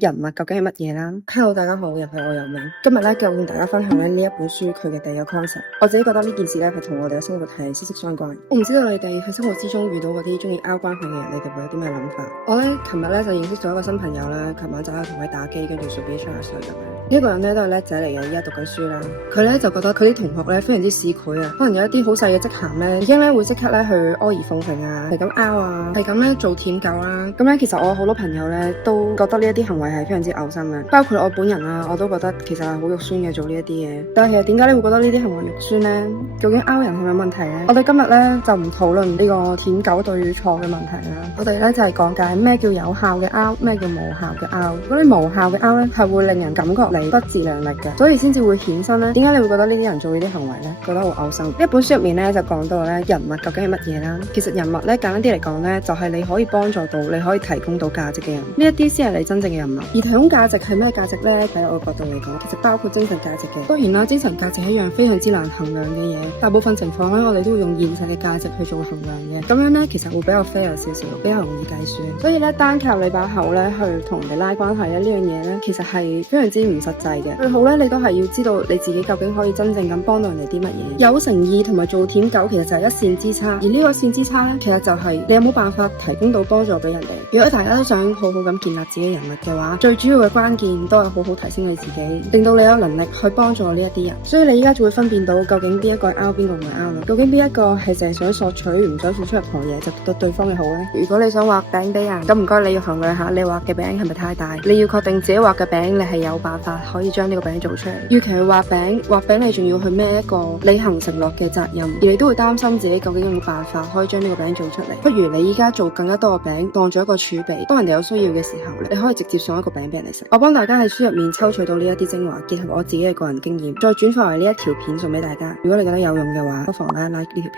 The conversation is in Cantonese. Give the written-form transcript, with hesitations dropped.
人物究竟係乜嘢啦 ？Hello， 大家好，又係我由明。今日咧，就同大家分享呢一本書佢嘅第一個 concept。我自己覺得呢件事咧係同我哋嘅生活係息息相關。我唔知道你哋喺生活之中遇到嗰啲中意拗關係嘅人，你哋會有啲咩諗法？我咧琴日咧就認識咗一個新朋友啦，琴晚就喺度同佢打機，跟住順便吹下水咁樣。呢個人咧都係叻仔嚟嘅，依家讀緊書啦。佢咧就覺得佢啲同學咧非常之市儈啊，可能有一啲好細嘅職銜咧，已經咧會即刻咧去阿諛奉承啊，係咁拗啊，係咁咧做舔狗啦。咁咧其實我好多朋友咧都覺得呢一啲行為係非常之嘔心嘅，包括我本人啊，我都覺得其實係好肉酸嘅做呢一啲嘢。但係其實點解你會覺得呢啲行為肉酸咧？究竟拗人係咪問題咧？我哋今日咧就唔討論呢個舔狗對與錯嘅問題啦，我哋咧就係講解咩叫有效嘅拗，咩叫無效嘅拗。如果你無效嘅拗咧，係會令人感覺你不自量力嘅，所以先至會衍生咧。點解你會覺得呢啲人做呢啲行為咧，覺得好嘔心？呢本書入面咧就講到咧人物究竟係乜嘢啦。其實人物咧簡單啲嚟講咧，就係你可以幫助到、你可以提供到價值嘅人，呢一啲先係你真正嘅人物。而提供價值係咩價值咧？喺我角度嚟講，其實包括精神價值嘅。當然啦，精神價值係一樣非常之難衡量嘅嘢，大部分情況咧，我哋都會用現實嘅價值去做衡量嘅。咁樣咧，其實會比較 fair 少少，比較容易計算。所以咧，單靠你把口咧去同人哋拉關係咧，呢樣嘢咧，其實係非常之唔實際嘅。最好咧，你都係要知道你自己究竟可以真正咁幫到人哋啲乜嘢。有誠意同埋做舔狗其實就係一線之差，而呢個線之差咧，其實就係你有冇辦法提供到幫助俾人哋。如果大家都想好好咁建立自己人物嘅話，最主要嘅關鍵都係好好提升你自己，令到你有能力去幫助呢一啲人。所以你依家就會分辨到究竟邊一個係拗，邊個唔係拗啦。究竟邊一個係淨係想索取，唔想付出任何嘢就得到對方嘅好咧？如果你想畫餅俾人，咁唔該你要衡量下你畫嘅餅係咪太大，你要確定自己畫嘅餅你係有辦法可以將呢個餅做出嚟。與其去畫餅你仲要去孭一個履行承諾嘅責任，而你都會擔心自己究竟有冇辦法可以將呢個餅做出嚟。不如你依家做更加多嘅餅，當做一個儲備，當人哋有需要嘅時候，你可以直接送一個餅俾人哋食。我幫大家喺書入面抽取到呢一啲精華，結合我自己嘅個人經驗，再轉化為呢一條片送俾大家。如果你覺得有用嘅話，不妨like呢條片。